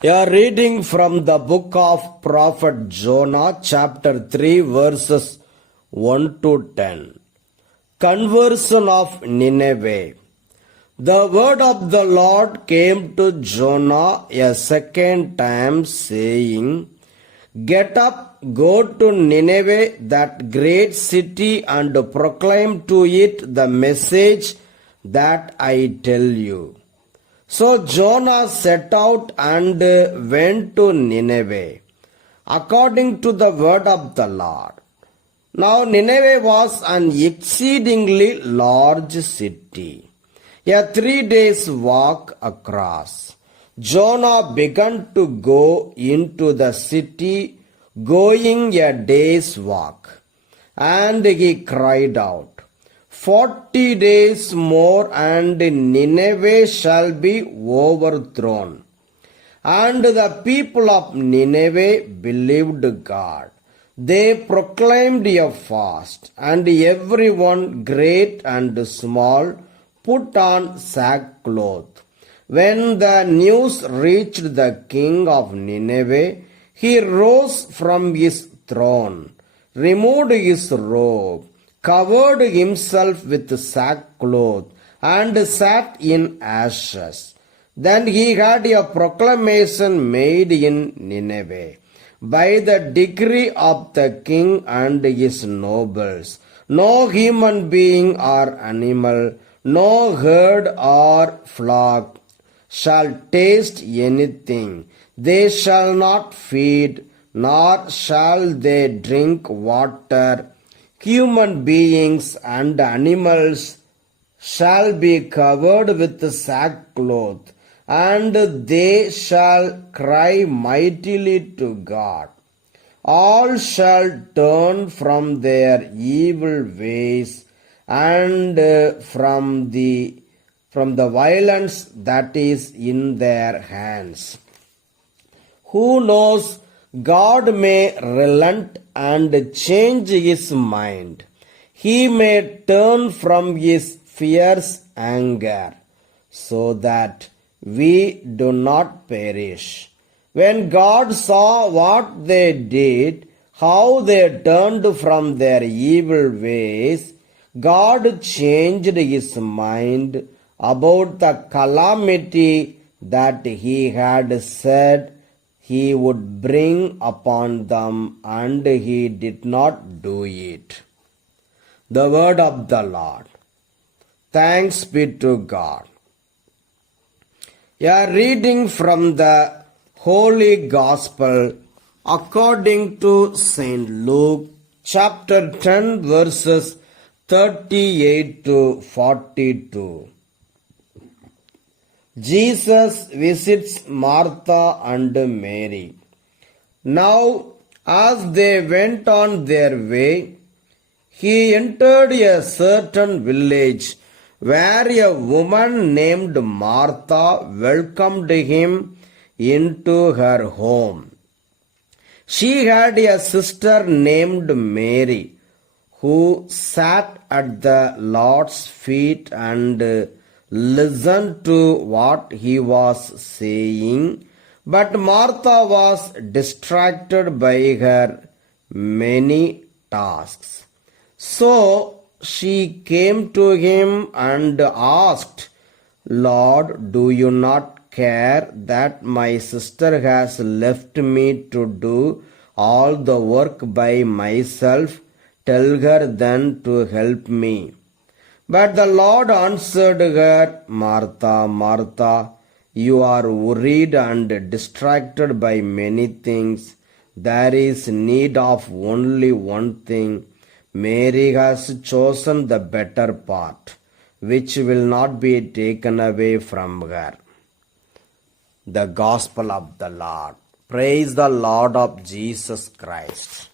A reading from the book of Prophet Jonah, chapter 3, verses 1 to 10. Conversion of Nineveh. The word of the Lord came to Jonah a second time, saying, Get up, go to Nineveh, that great city, and proclaim to it the message that I tell you. So Jonah set out and went to Nineveh, according to the word of the Lord. Now Nineveh was an exceedingly large city, a 3 days' walk across. Jonah began to go into the city, going a day's walk, and he cried out, 40 days more and Nineveh shall be overthrown. And the people of Nineveh believed God. They proclaimed a fast, and everyone, great and small, put on sackcloth. When the news reached the king of Nineveh, he rose from his throne, removed his robe, covered himself with sackcloth, and sat in ashes. Then he had a proclamation made in Nineveh by the decree of the king and his nobles. No human being or animal, no herd or flock shall taste anything. They shall not feed, nor shall they drink water. Human beings and animals shall be covered with sackcloth, and they shall cry mightily to God. All shall turn from their evil ways and from the violence that is in their hands. Who knows? God may relent and change his mind. He may turn from his fierce anger, so that we do not perish. When God saw what they did, how they turned from their evil ways, God changed his mind about the calamity that he had said he would bring upon them, and he did not do it. The word of the Lord. Thanks be to God. A reading from the Holy Gospel according to St. Luke, chapter 10, verses 38 to 42. Jesus visits Martha and Mary. Now, as they went on their way, he entered a certain village where a woman named Martha welcomed him into her home. She had a sister named Mary, who sat at the Lord's feet and listened to what he was saying, but Martha was distracted by her many tasks. So she came to him and asked, Lord, do you not care that my sister has left me to do all the work by myself? Tell her then to help me. But the Lord answered her, Martha, Martha, you are worried and distracted by many things. There is need of only one thing. Mary has chosen the better part, which will not be taken away from her. The Gospel of the Lord. Praise the Lord of Jesus Christ.